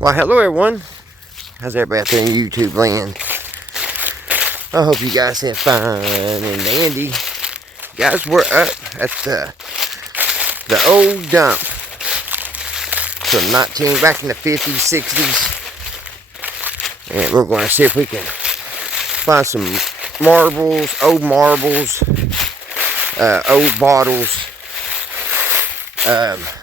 Well, hello everyone. How's everybody out there in YouTube land? I hope you guys have fun and dandy. Guys, we're up at the old dump from back in the 50s, 60s. And we're going to see if we can find some marbles, old bottles,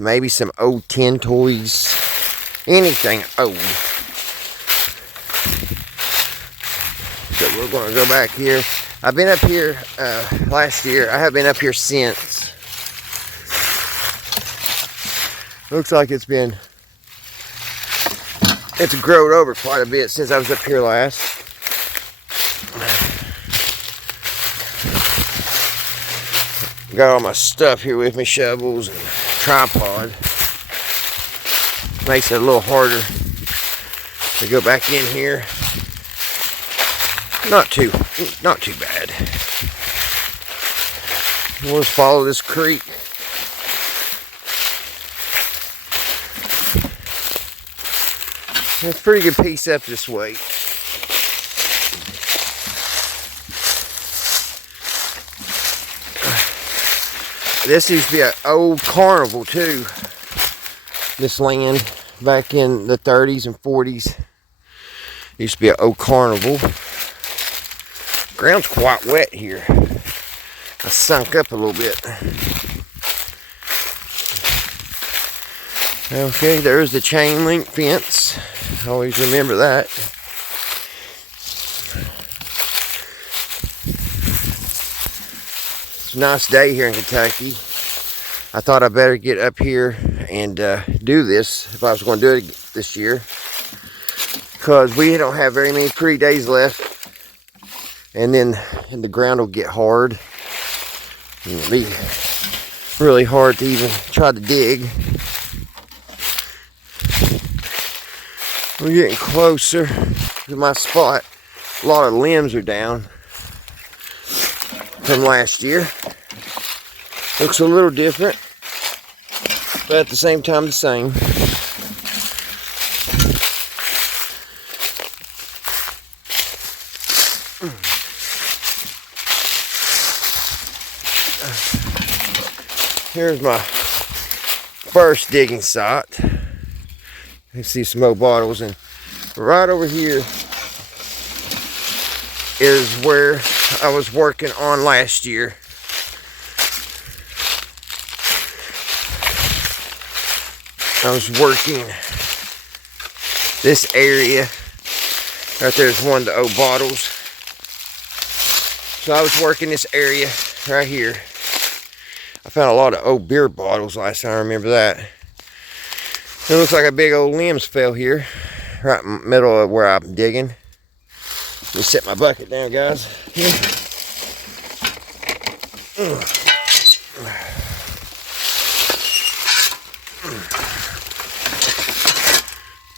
maybe some old tin toys, anything old. So we're going to go back here. I've been up here last year. I have been up here since. Looks like it's growed over quite a bit since I was up here last. Got all my stuff here with me, shovels and tripod. Makes it a little harder to go back in here. Not too bad. We'll just follow this creek. It's a pretty good piece up this way. This used to be an old carnival too. This land back in the 30s and 40s. Used to be an old carnival. Ground's quite wet here. I sunk up a little bit. Okay, there's the chain link fence. Always remember that. It's a nice day here in Kentucky. I thought I better get up here and do this if I was going to do it this year, because we don't have very many pretty days left. And then the ground will get hard. And it'll be really hard to even try to dig. We're getting closer to my spot. A lot of limbs are down from last year. Looks a little different, but at the same time the same. Here's my first digging site. You see some old bottles, and right over here is where I was working on last year. I was working this area. Right there's one of the old bottles. So I was working this area right here. I found a lot of old beer bottles last time, I remember that. It looks like a big old limbs fell here, right in the middle of where I'm digging. Let me set my bucket down, guys. Here.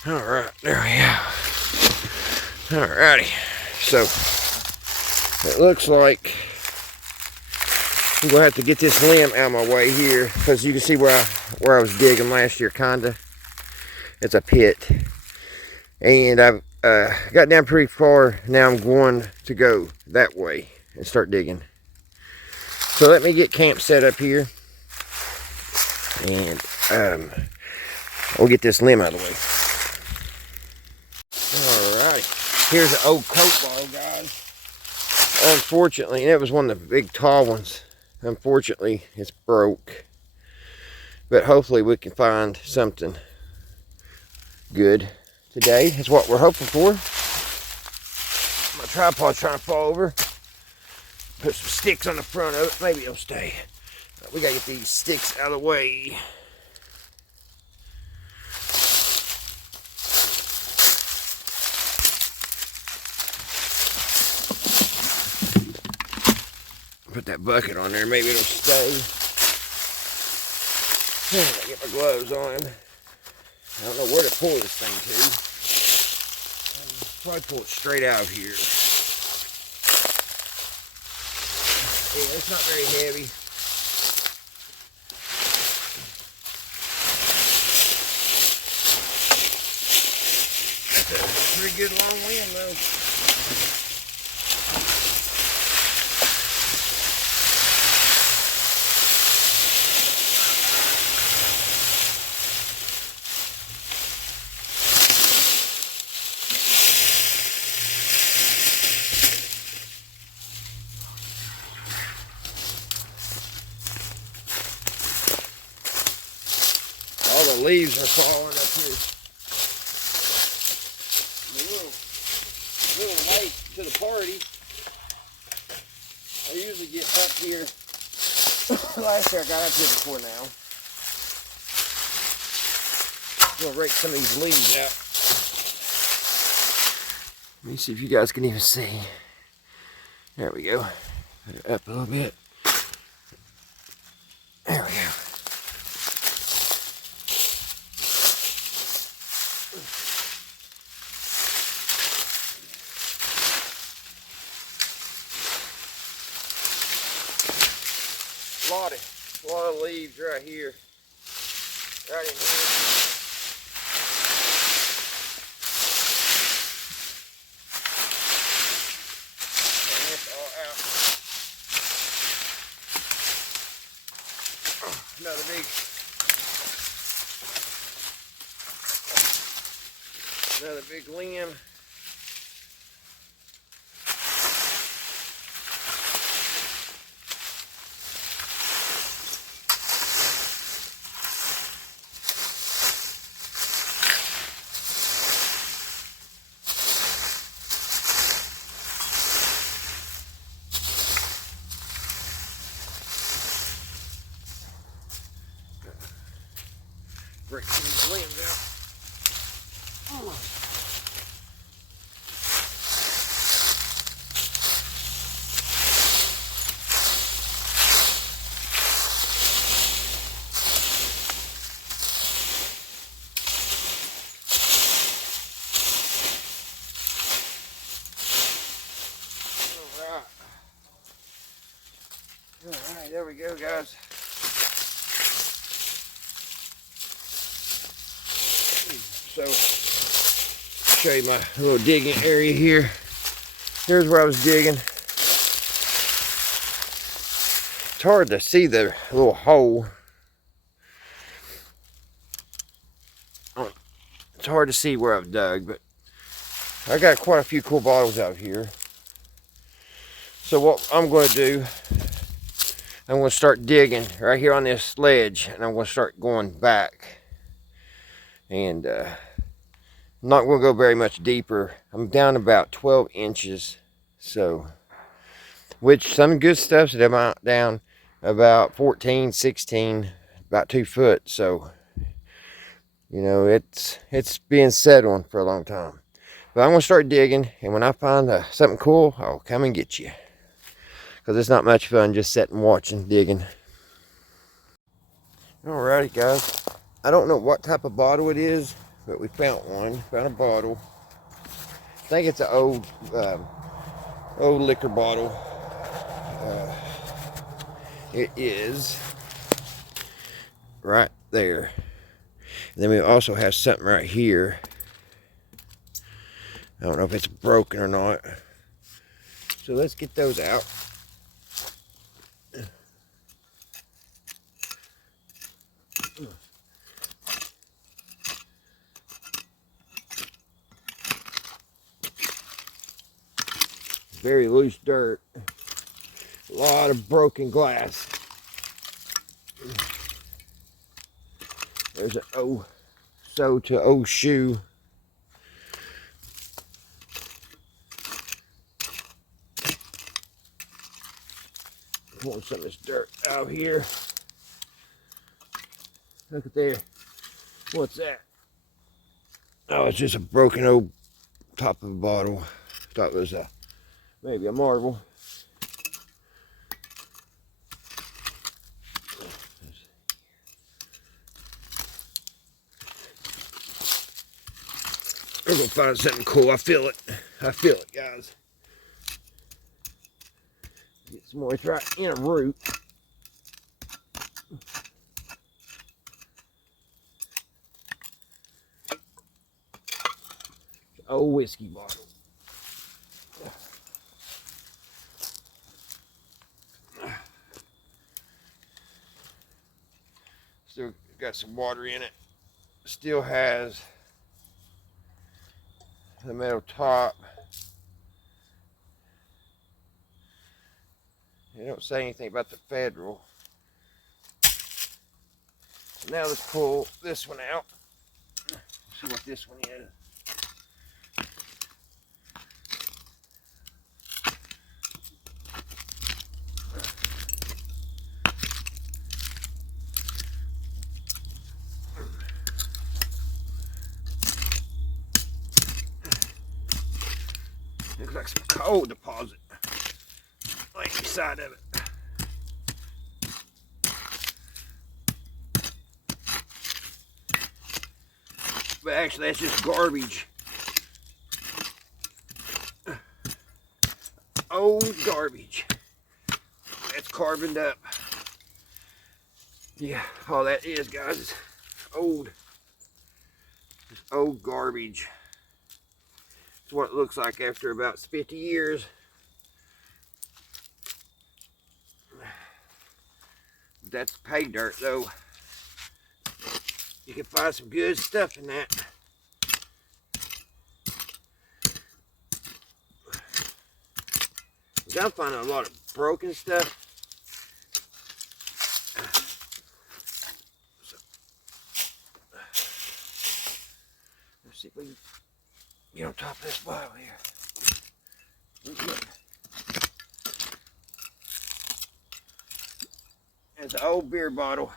Alright, there we go. Alrighty. So, it looks like I'm going to have to get this limb out of my way here, because you can see where I was digging last year, kinda. It's a pit. And I've got down pretty far. Now I'm going to go that way and start digging. So let me get camp set up here. And we'll get this limb out of the way. Alright. Here's an old Coke bottle, guys. Unfortunately, and it was one of the big tall ones. Unfortunately, it's broke. But hopefully we can find something good today. Is what we're hoping for. My tripod's trying to fall over. Put some sticks on the front of it. Maybe it'll stay. But we gotta get these sticks out of the way. Put that bucket on there. Maybe it'll stay. I gotta get my gloves on. I don't know where to pull this thing to. Probably pull it straight out of here. Yeah, it's not very heavy. pretty good long wind though. All the leaves are falling up here. I'm a little late to the party. I usually get up here. Last year I got up here before now. I'm gonna rake some of these leaves out. Let me see if you guys can even see. There we go. Put it up a little bit. There we go. A lot of leaves right here. Right in here. And it's all out. Another big limb. Break some of these limbs out. Alright, there we go, guys. So, show you my little digging area here. Here's where I was digging. It's hard to see the little hole. It's hard to see where I've dug, but I got quite a few cool bottles out here. So what I'm going to do, I'm going to start digging right here on this ledge, and I'm going to start going back. And I'm not going to go very much deeper. I'm down about 12 inches. So, which some good stuff's down about 14, 16, about 2 foot. So, you know, it's been settling for a long time. But I'm going to start digging, and when I find something cool, I'll come and get you. Because it's not much fun just sitting watching, digging. Alrighty, guys. I don't know what type of bottle it is, but we found one. Found a bottle. I think it's an old liquor bottle. It is right there. And then we also have something right here. I don't know if it's broken or not. So let's get those out. Very loose dirt. A lot of broken glass. There's an old shoe. Pulling some of this dirt out here. Look at there. What's that? Oh, it's just a broken old top of a bottle. Thought it was maybe a marble. We're gonna find something cool. I feel it. I feel it, guys. Get some more. It's right in a root. old whiskey bottle. Still got some water in it. Still has the metal top. They don't say anything about the Federal. So now let's pull this one out. See what this one is. Looks like some coal deposit on the side of it. But actually that's just garbage. Old garbage. That's carboned up. Yeah, all that is, guys, is old. It's old garbage. It's what it looks like after about 50 years. That's pay dirt, though. You can find some good stuff in that. I'm finding a lot of broken stuff. So, let's see if we can get on top of this bottle here. It's an old beer bottle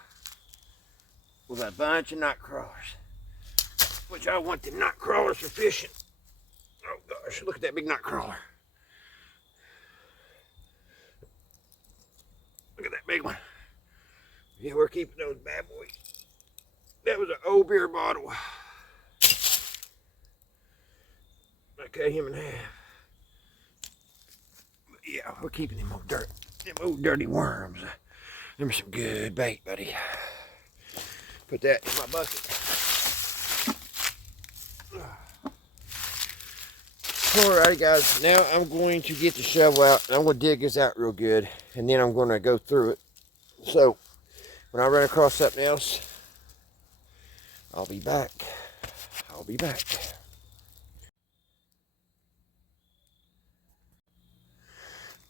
with a bunch of night crawlers, which I want them night crawlers for fishing. Oh gosh, look at that big night crawler. Look at that big one. Yeah, we're keeping those bad boys. That was an old beer bottle. I cut him in half. But yeah, we're keeping them old dirty worms. Them are some good bait, buddy. Put that in my bucket. Alrighty, guys. Now I'm going to get the shovel out and I'm going to dig this out real good. And then I'm going to go through it. So, when I run across something else, I'll be back. I'll be back.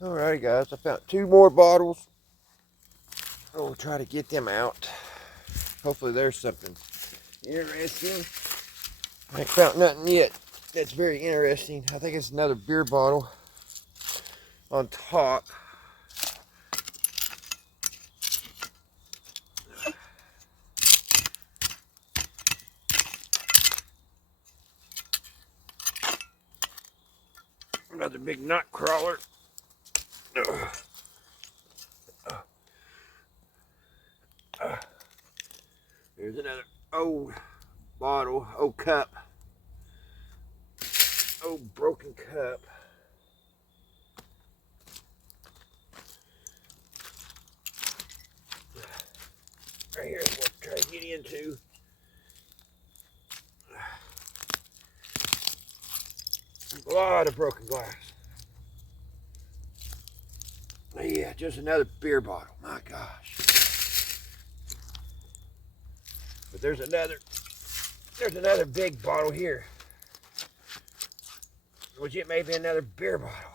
Alrighty, guys. I found 2 more bottles. I'll try to get them out. Hopefully there's something interesting. I ain't found nothing yet that's very interesting. I think it's another beer bottle on top. Another big nut crawler. There's another old bottle, old cup, old broken cup. Right here is what I'm trying to get into. A lot of broken glass. Yeah, just another beer bottle. My gosh. But there's another big bottle here. Which it may be another beer bottle.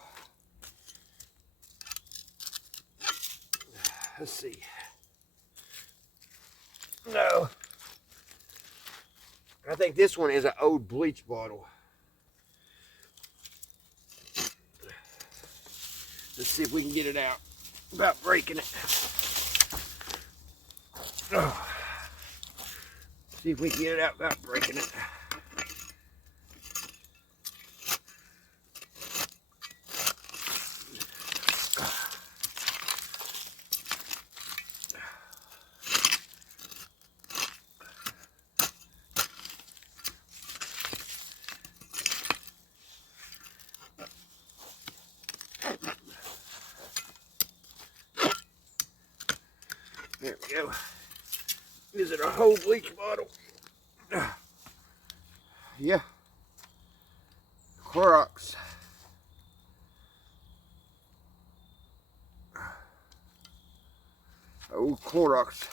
Let's see. No. I think this one is an old bleach bottle. Let's see if we can get it out without breaking it. Oh. See if we can get it out without breaking it. There we go. Is it a whole bleach bottle? Yeah. Clorox. Old Clorox.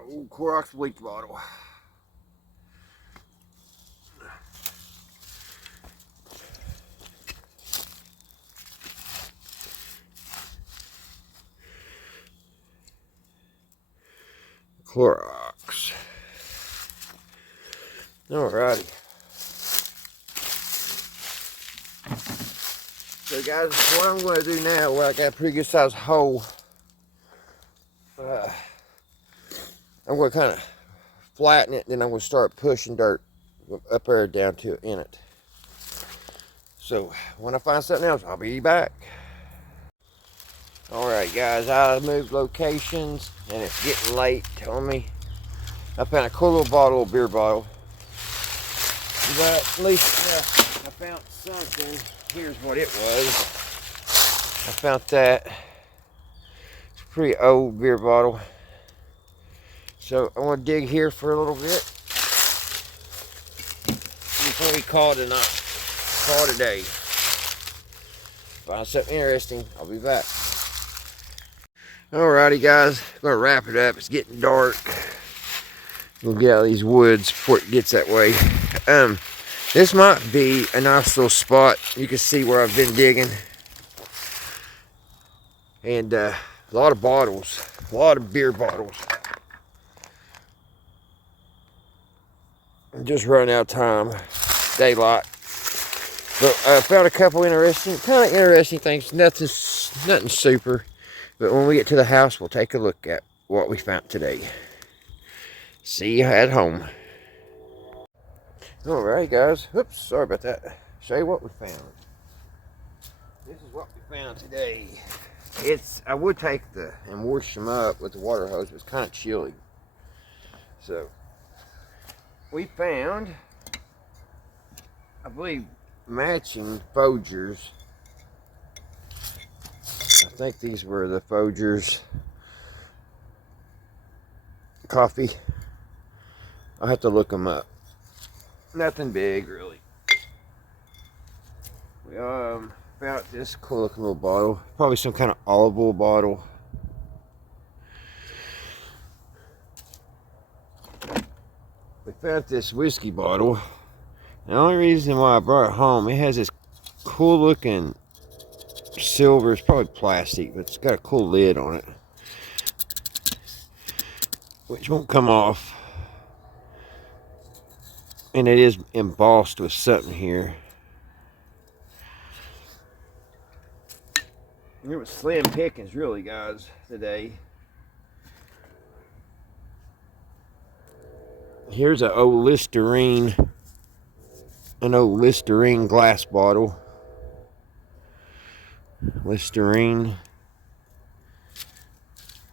Old Clorox bleach bottle. Clorox. Alrighty. So guys, what I'm going to do now, well, I got a pretty good sized hole. I'm going to kind of flatten it, then I'm going to start pushing dirt up there down to it in it. So when I find something else, I'll be back. Alright guys, I moved locations and it's getting late on me. I found a cool little bottle, a beer bottle. But at least I found something. Here's what it was. I found that. It's a pretty old beer bottle. So I want to dig here for a little bit before we call it a night. Call it a day. Find something interesting, I'll be back. Alrighty guys, I'm gonna wrap it up. It's getting dark. We'll get out of these woods before it gets that way. This might be a nice little spot. You can see where I've been digging. And a lot of bottles, a lot of beer bottles. I'm just running out of time, daylight. But I found a couple kind of interesting things. Nothing super. But when we get to the house, we'll take a look at what we found today. See you at home. Alright guys, oops, sorry about that. Show you what we found. This is what we found today. I would take and wash them up with the water hose, but it's kind of chilly. So, we found, I believe, matching Folgers. I think these were the Folgers coffee. I'll have to look them up. Nothing big, really. We found this cool looking little bottle. Probably some kind of olive oil bottle. We found this whiskey bottle. The only reason why I brought it home, it has this cool looking silver. It's probably plastic, but it's got a cool lid on it, which won't come off. And it is embossed with something here. And it was slim pickings, really, guys, today. Here's an old Listerine glass bottle. Listerine.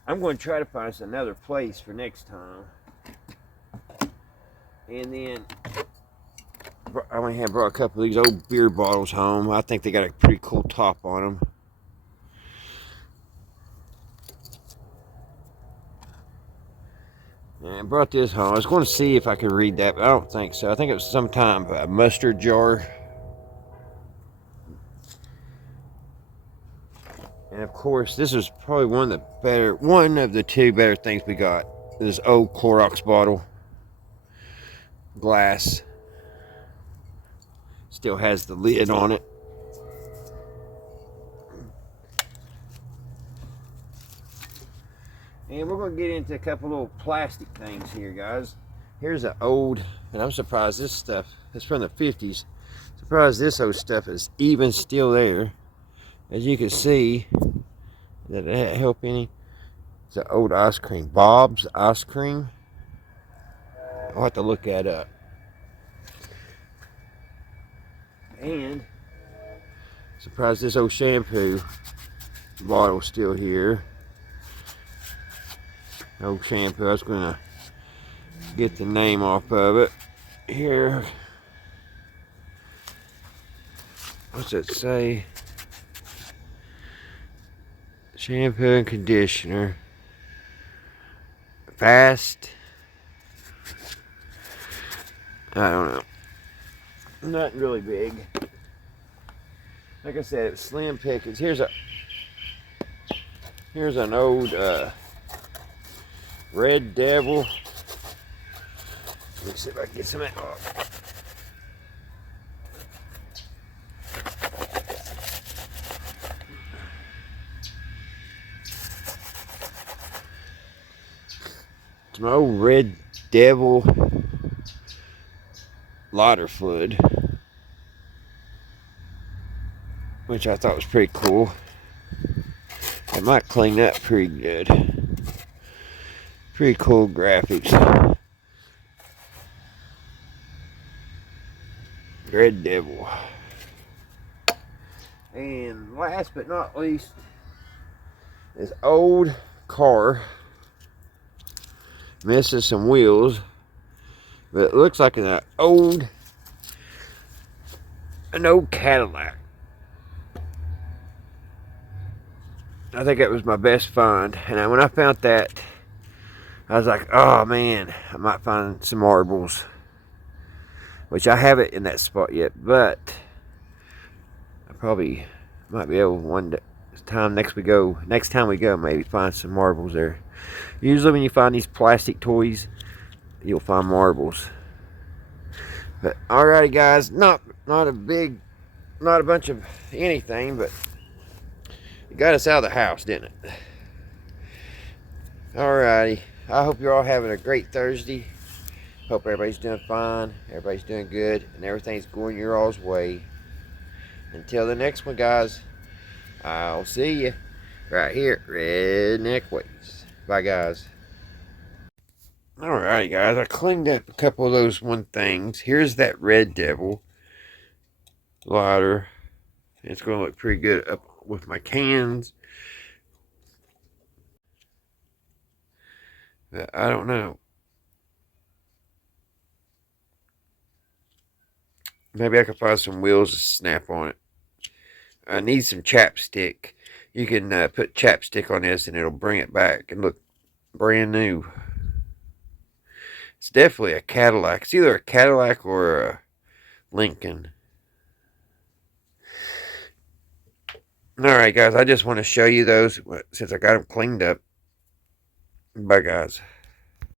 I'm going to try to find us another place for next time. And then I went ahead and brought a couple of these old beer bottles home. I think they got a pretty cool top on them. And I brought this home. I was going to see if I could read that, but I don't think so. I think it was some kind of a mustard jar. And of course, this is probably one of the two better things we got. This old Clorox bottle. Glass. Still has the lid on it. And we're going to get into a couple little plastic things here, guys. Here's an old, and I'm surprised this stuff is from the 50s. Surprised this old stuff is even still there. As you can see, did that help any? It's an old ice cream. Bob's ice cream. I'll have to look that up. And surprised this old shampoo bottle's still here. Old shampoo. I was gonna get the name off of it. Here. What's it say? Shampoo and conditioner. Fast I don't know. Nothing really big. Like I said, it's slim pickings. Here's an old Red Devil. Let me see if I can get some out. Oh. Some old Red Devil lighter fluid, which I thought was pretty cool. It might clean up pretty good. Pretty cool graphics. Red Devil. And last but not least, this old car. Missing some wheels, but it looks like an old Cadillac. I think that was my best find. And when I found that, I was like, oh man, I might find some marbles. Which I haven't in that spot yet, but I probably might be able next time we go, maybe find some marbles there. Usually when you find these plastic toys, you'll find marbles. But alrighty guys, not a bunch of anything, but it got us out of the house, didn't it? Alrighty. I hope you're all having a great Thursday. Hope everybody's doing fine, everybody's doing good, and everything's going your all's way. Until the next one, guys, I'll see you right here at Redneck Ways. Bye, guys. Alrighty, guys, I cleaned up a couple of those things. Here's that Red Devil lighter. It's going to look pretty good up with my cans. But I don't know. Maybe I can find some wheels to snap on it. I need some chapstick. You can put chapstick on this and it'll bring it back and look brand new. It's definitely a Cadillac. It's either a Cadillac or a Lincoln. Alright guys, I just want to show you those since I got them cleaned up. Bye guys.